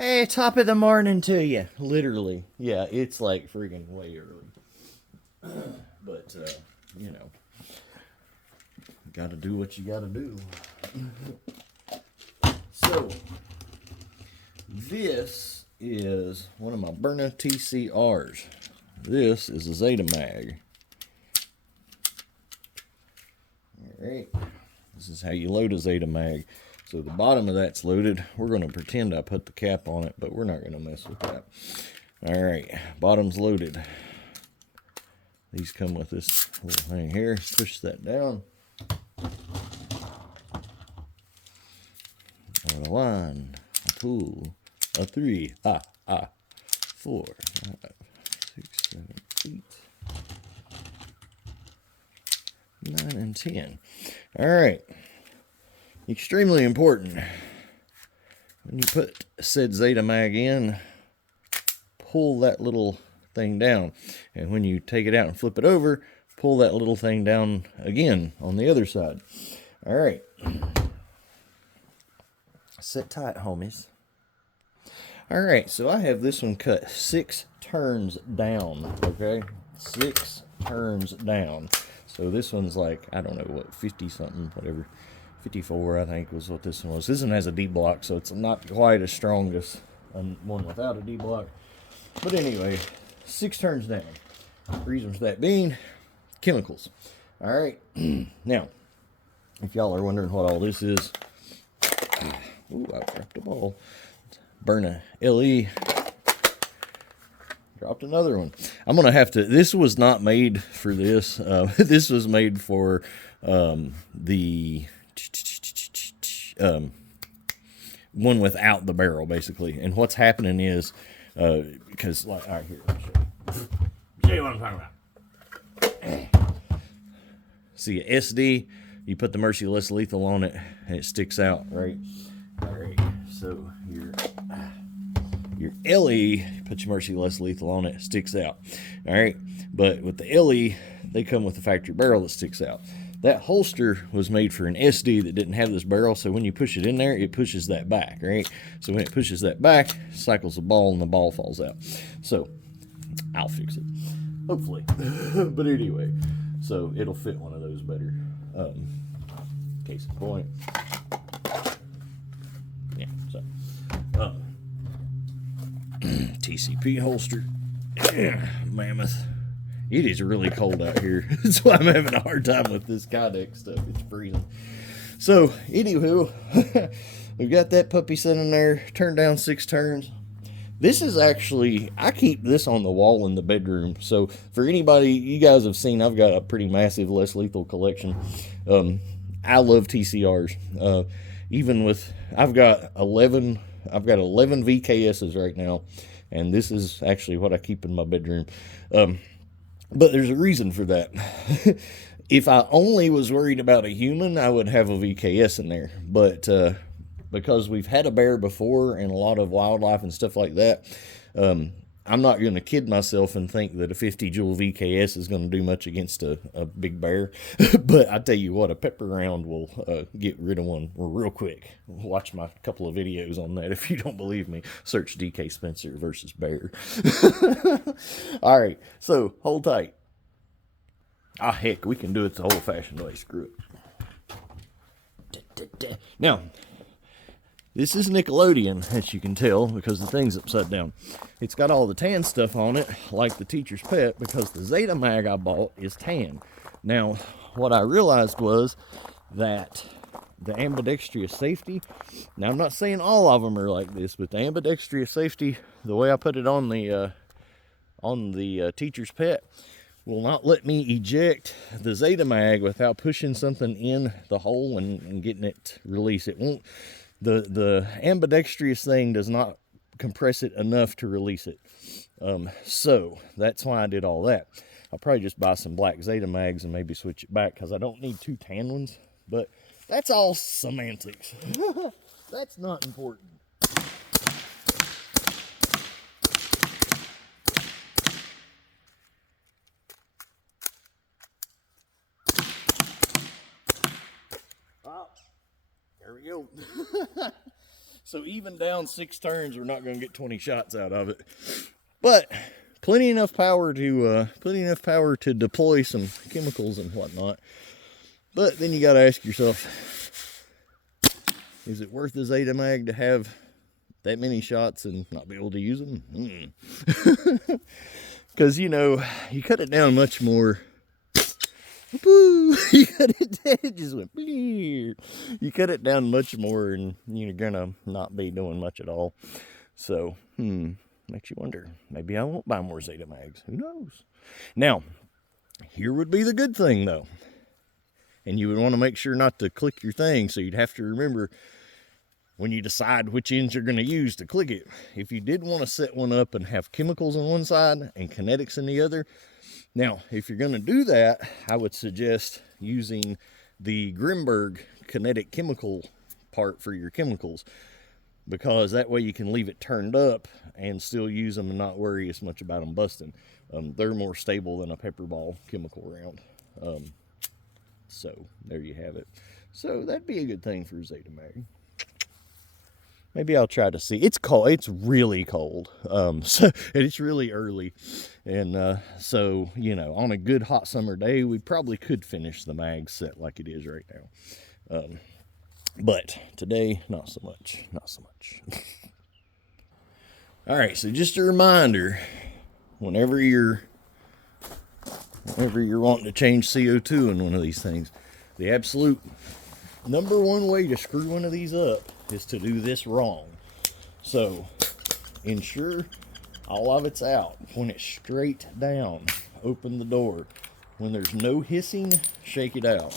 Hey, top of the morning to you. Literally. Yeah, it's like freaking way early. But, you know, gotta do what you gotta do. So, this is one of my Byrna TCRs. This is a Zeta mag. Alright. This is how you load a Zeta mag. So the bottom of that's loaded. We're going to pretend I put the cap on it, but we're not going to mess with that. Alright, bottom's loaded. These come with this little thing here. Push that down. A line, a two, a three, 4, 5, 6, 7, 8, 9, and 10. Alright. Extremely important. When you put said Zeta mag in, pull that little thing down. And when you take it out and flip it over, pull that little thing down again on the other side. Alright. Sit tight, homies. Alright, so I have this one cut 6 turns down. Okay? 6 turns down. So this one's like, I don't know what, 50 something, whatever. 54, I think, was what this one was. This one has a D block, so it's not quite as strong as one without a D block. But anyway, 6 turns down. Reason for that being chemicals. Alright, now, if y'all are wondering what all this is, ooh, I dropped the ball. Byrna LE. Dropped another one. I'm going to have to, this was not made for this. This was made for the one without the barrel, basically. And what's happening is, because, like, all right, here, let me show you what I'm talking about. See, a SD, you put the Merciless Lethal on it, and it sticks out, right? All right, so your LE, put your Merciless Lethal on it, sticks out. All right, but with the LE, they come with a factory barrel that sticks out. That holster was made for an SD that didn't have this barrel, so when you push it in there, it pushes that back, right? So when it pushes that back, cycles the ball, and the ball falls out. So, I'll fix it. Hopefully. But anyway, so it'll fit one of those better. Case in point. Yeah, so. TCP holster. Mammoth. It is really cold out here. That's why I'm having a hard time with this Kydex stuff. It's freezing. So, anywho, we've got that puppy sitting there, turned down 6 turns. This is actually, I keep this on the wall in the bedroom. So, for anybody, you guys have seen, I've got a pretty massive less lethal collection. I love TCRs. Even with, I've got 11 VKSs right now. And this is actually what I keep in my bedroom. But there's a reason for that. If I only was worried about a human, I would have a VKS in there. But because we've had a bear before and a lot of wildlife and stuff like that, I'm not going to kid myself and think that a 50 joule VKS is going to do much against a big bear. But I tell you what, a pepper round will get rid of one real quick. Watch my couple of videos on that if you don't believe me. Search DK Spencer versus bear. All right, so hold tight. Ah, heck, we can do it the old-fashioned way. Screw it. Now, this is Nickelodeon, as you can tell, because the thing's upside down. It's got all the tan stuff on it, like the teacher's pet, because the Zeta mag I bought is tan. Now, what I realized was that the ambidextrous safety, now I'm not saying all of them are like this, but the ambidextrous safety, the way I put it on the teacher's pet, will not let me eject the Zeta mag without pushing something in the hole and getting it release. It won't. The ambidextrous thing does not compress it enough to release it. So that's why I did all that. I'll probably just buy some black Zeta mags and maybe switch it back because I don't need 2 tan ones. But that's all semantics. That's not important. There we go. So even down 6 turns, we're not going to get 20 shots out of it. But plenty enough power to deploy some chemicals and whatnot. But then you got to ask yourself, is it worth the Zeta mag to have that many shots and not be able to use them? Because, you know, you cut it down much more. You cut it just went. You cut it down much more, and you're gonna not be doing much at all. So, makes you wonder. Maybe I won't buy more Zeta mags. Who knows? Now, here would be the good thing, though. And you would want to make sure not to click your thing, so you'd have to remember when you decide which ends you're going to use to click it. If you did want to set one up and have chemicals on one side and kinetics in the other, now, if you're going to do that, I would suggest using the Grimberg kinetic chemical part for your chemicals, because that way you can leave it turned up and still use them and not worry as much about them busting. They're more stable than a pepper ball chemical round. So there you have it. So that'd be a good thing for Zeta mag. Maybe I'll try to see. It's cold. It's really cold. So it's really early. And so, you know, on a good hot summer day, we probably could finish the mag set like it is right now. But today, not so much. Not so much. All right, so just a reminder, whenever you're wanting to change CO2 in one of these things, the absolute #1 way to screw one of these up is to do this wrong. So ensure all of it's out. Point it straight down. Open the door. When there's no hissing, shake it out.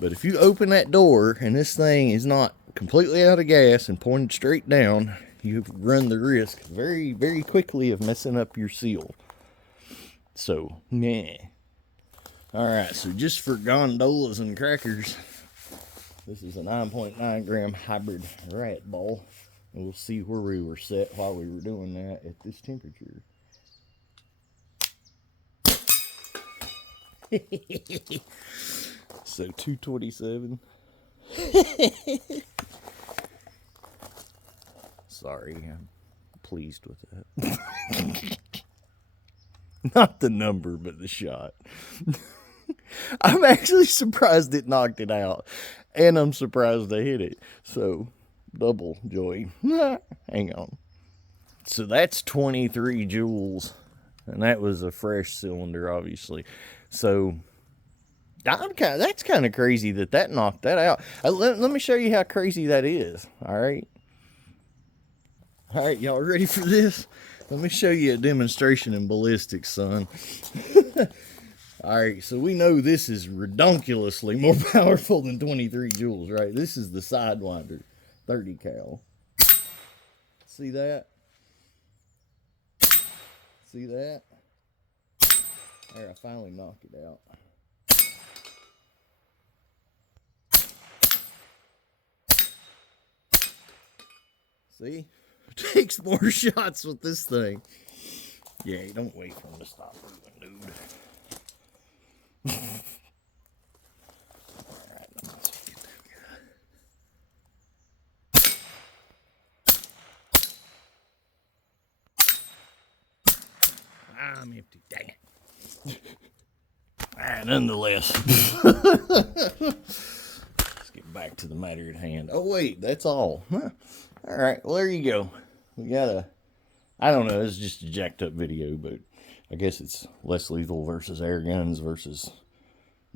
But if you open that door and this thing is not completely out of gas and pointed straight down, you run the risk very, very quickly of messing up your seal. So, meh. Alright, so just for gondolas and crackers, this is a 9.9 gram hybrid rat ball. And we'll see where we were set while we were doing that at this temperature. So 227. Sorry, I'm pleased with that. Not the number, but the shot. I'm actually surprised it knocked it out. And I'm surprised I hit it. So, double joy. Hang on. So that's 23 joules. And that was a fresh cylinder, obviously. So, that's kind of crazy that knocked that out. Let me show you how crazy that is. All right. All right, y'all ready for this? Let me show you a demonstration in ballistics, son. All right, so we know this is redonkulously more powerful than 23 joules, right? This is the Sidewinder 30 cal. See that? See that? There, I finally knocked it out. See? It takes more shots with this thing. Yeah, don't wait for him to stop moving, dude. Alright, let's get that. I'm empty, dang it. Alright, nonetheless. Let's get back to the matter at hand. Oh, wait, that's all. Huh. Alright, well, there you go. We got I don't know, it's just a jacked up video, but I guess it's less lethal versus air guns versus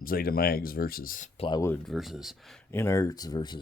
Zeta mags versus plywood versus inerts versus